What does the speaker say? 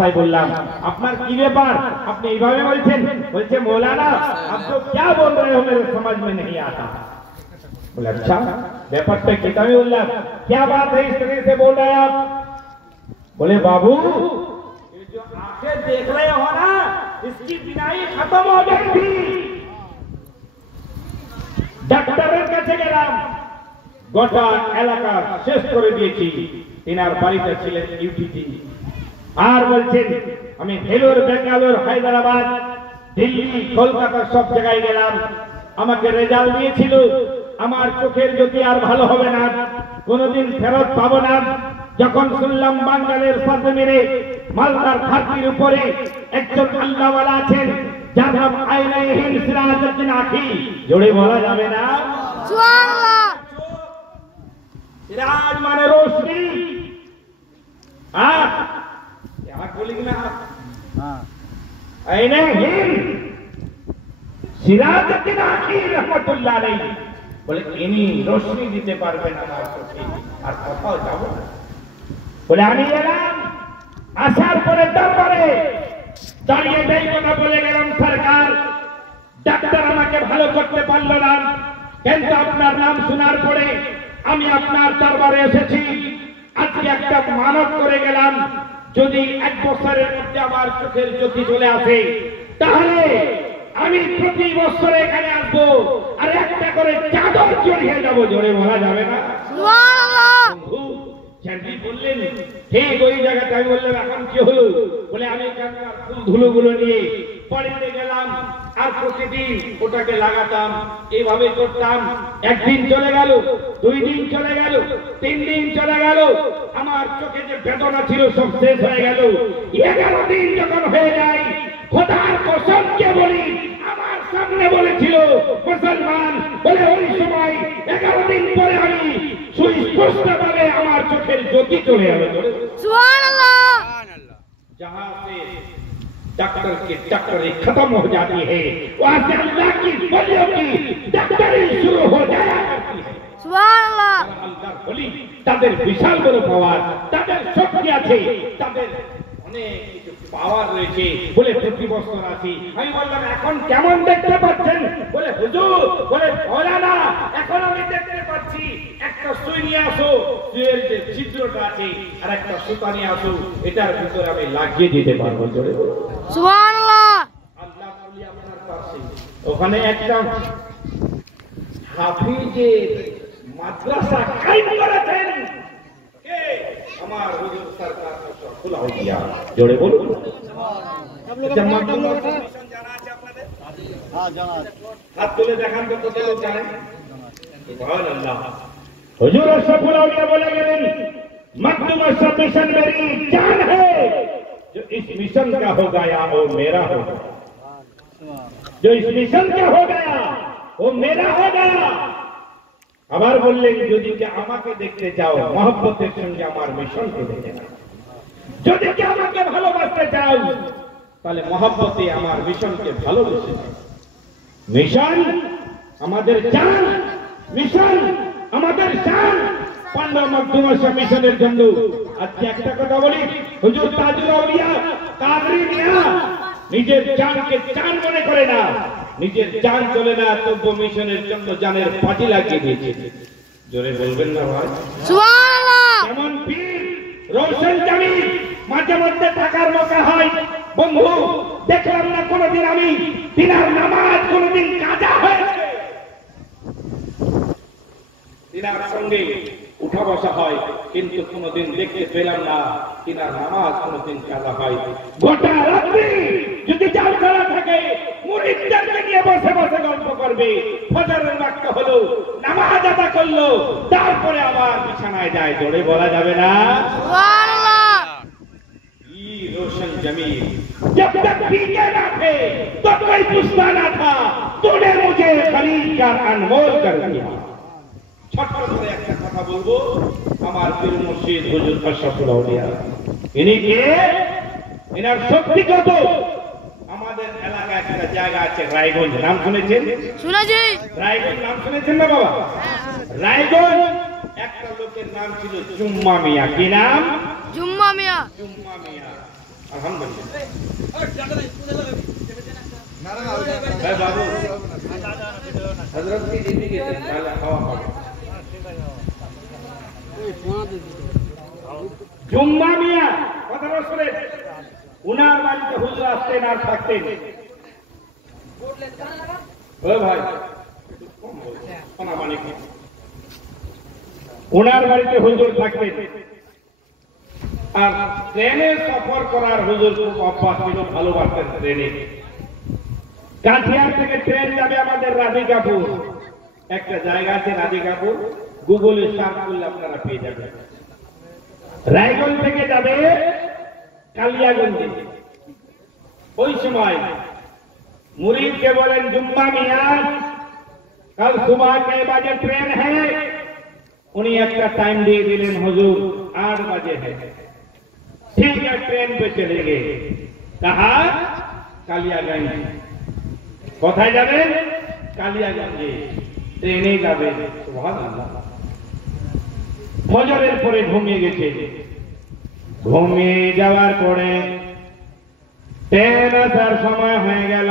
রাস্তায় বললাম আপনার কি ব্যাপার, আপনি এইভাবে বলছেন? বলছে मौलाना आप तो क्या बोल रहे हो मेरे समझ में नहीं आता। बोले अच्छा ব্যাপারটা কি? আমি বললাম क्या बात है इस तरह से बोल रहे हैं आप? बोले बाबू ये जो आंखें देख रहे हो ना इसकी बिनाई खत्म हो गई थी। ডাক্তারের কাছে গেলাম, গোটা এলাকা শেষ করে দিয়েছি। তিনার বাড়িতে ছিলেন ইউটিটি। আর বলছেন আমি ভেলোর, বেঙ্গালোর, হায়দ্রাবাদ, দিল্লি, কলকাতা সব জায়গায় গেলাম, আমাকে রেজাল্ট দিয়েছিল আমার চোখের জ্যোতি আর ভালো হবে না, কোনোদিন ফেরত পাবো না। যখন শুনলাম বাঙ্গালের সাথে মেরে মালদার ঘাটির উপরে একজন আল্লাহওয়ালা আছেন যার নাম আইনাইহিন সিরাজউদ্দিন আখি, জোরে বলা যাবে না সুবহানাল্লাহ। সিরাজ মানে রোশনি, আখ বলি না, আইনাইহিন সিরাজউদ্দিন আখি রহমাতুল্লাহ আলাইহি বলে ইনি রোশনি দিতে পারবেন আমার চোখে, আর কোথাও যাব না। বলে আমি এলাম, আসার পরে দরবারে দাঁড়িয়ে দেই কথা বলে গেলাম, সরকার ডাক্তার আমাকে ভালো করতে পারলো না, কিন্তু আপনার নাম শোনার পরে আমি আপনার দরবারে এসেছি। আজকে একটা মানব করে গেলাম, যদি 1 বছরের মধ্যে আমার চোখের জ্যোতি চলে আসে তাহলে আমি প্রতি বছর এখানে আসবো, আর একটা করে চাদর জড়িয়ে যাবো। জোরে বলা যাবে না সুবহানাল্লাহ। চ্যান্ডি বললেন ঠিক ওই জায়গাটা। আমি বললাম এখন কি হলো? বলে আমি এখানকার ফুল ধুলোগুলো নিয়ে বাড়িতে গেলাম আর প্রতিদিন ওটাকে লাগাতাম, এইভাবে করতাম। একদিন চলে গেল, 2 দিন চলে গেল, 3 দিন চলে গেল, আমার চোখে যে বেদনা ছিল সব শেষ হয়ে গেল। 11 দিন যখন হয়ে যায়, খোদার কসমকে বলি আমার সামনে বলেছিল মুসলমান, বলে ওই সময় 11 দিন পরে আমি সুস্পষ্টভাবে আমার চোখের জ্যোতি চলে এলো। সুবহানাল্লাহ। जहां से डॉक्टर की डॉक्टरी खत्म हो जाती है वहां से अल्लाह की वलियों की डॉक्टरी शुरू हो जाया करती है। সুবহানাল্লাহ। আল্লাহর ওলি তাদের বিশাল বড় পাওয়ার, তাদের শক্তি আছে, তাদের অনেক কিছু পাওয়ার রয়েছে। বলে প্রতি বছর আসি। আমি বললাম এখন কেমন দেখতে পাচ্ছেন? বলে হুজুর, বলে মৌলানা এখন আমি দেখতে পাচ্ছি একটা সুই নিয়ে আসো, সুইয়ের যে ছিদ্রটা আছে আর একটা সুতা নিয়ে আসো, এটার ভিতরে আমি লাগিয়ে দিতে পারবো। জোরে সুবহানাল্লাহ। আল্লাহ বলি আপনার পাশে ওখানে একটা হাফিজের মাদ্রাসা কায়েম করেছেন কে? আমার হুজুর সরকার খোলা হয়ে গিয়া। জোরে বলুন জানা আছে আপনাদের? হ্যাঁ জানা আছে। হাত তুলে দেখান তো কত লোক জানেন? সুবহানাল্লাহ। हुजूर अशरफुल औलिया बोले गए मखदूम अशरफ मिशन मेरी जान है, जो इस मिशन का हो गया वो मेरा हो गया, जो इस मिशन का हो गया वो मेरा हो गया। আবার বললেন যদি কি আমাকে দেখতে চাও মহব্বতের সঙ্গে আমার মিশনকে দেখে নাও, যদি কি আমাকে ভালোবাসতে চাও তাহলে মহব্বতে আমার মিশনকে ভালোবেসে নাও। মিশন আমাদের জান, মিশন আমাদের জান। পান্ডা মখদুম আশরাফ মিশনের জন্য আজকে একটা কথা বলি, হুজুর তাজুল আউলিয়া কাদরি মিয়া নিজের জানকে জান মনে করে না, নিজের জান চলে না তবু মিশনের জন্য জানের পাটি লাগিয়ে দিয়েছে। জোরে বলবেন না ভাই সুবহানাল্লাহ। যেমন পীর রওশন জামিল মাঝে মধ্যে থাকার মৌকা হয়, বন্ধু দেখলাম না কোনদিন আমি দিনার নামাজ কোনদিন কাজা হয়েছে, তিনার সঙ্গে উঠা বসা হয়, কিন্তু কোনদিন দেখতে পেলাম না তিনার নামাজ কোনদিন কাজা হয়। গোটা রাত্রি যদি জাল করা থাকে মুরিদদেরকে নিয়ে বসে বসে গল্প করবে, ফজরের ওয়াক্ত হলো নামাজ আদা করলো, তারপরে আবার বিছানায় যায়। জোরে বলা যাবে না সুবহানাল্লাহ। ই रोशन जमील जब तक पीके ना थे तो कोई पूछता ना था, तूने मुझे खरीद कर अनमोल कर दिया। ছোট্ট করে একটা কথা বলবো, আমার পীর মুর্শিদ হুজুর আশরাফুল আউলিয়া ইনি কে, এনার শক্তি কত। আমাদের এলাকায় একটা জায়গা আছে রায়গঞ্জ, নাম শুনেছেন? শুনেছি। রায়গঞ্জ নাম শুনেছেন না বাবা? রায়গঞ্জ একটা লোকের নাম ছিল জুম্মা মিয়া। কি নাম? জুম্মা মিয়া। জুম্মা মিয়া আলহামদুলিল্লাহ বাবু হযরত কি দিদি গেছেন তাহলে খাওয়া হবে জুম্মা মিয়া কথা শুনেন উনার বাড়িতে হুজুর আসতেন আর থাকতেন ও ভাই মানে কি উনার বাড়িতে হুজুর থাকতেন আর ট্রেনে সফর করার হুজুর খুব অভ্যাস ছিল ভালোবাসতেন ট্রেনে কাঠিয়ার থেকে ট্রেন যাবে আমাদের রাধিকাপুর একটা জায়গা আছে রাধিকাপুর গুগলে সার্চ করলে আপনারা পেয়ে যাবেন রায়গঞ্জ থেকে যাবে কালিয়াগঞ্জে ওই সময় मुरीद के बोले जुम्मा मियां कल सुबह के बजे ट्रेन है उन्हीं एक का टाइम दे दिलेन हुजूर 8 बजे है ठीक है ट्रेन पे चले गए कहा कालियागंज কোথায় যাবেন কালিয়াগঞ্জে ট্রেনে যাবেন সুবহানাল্লাহ ফজরের পরে ঘুমিয়ে গেছে ঘুমিয়ে যাওয়ার পরে ট্রেন আসার সময় হয়ে গেল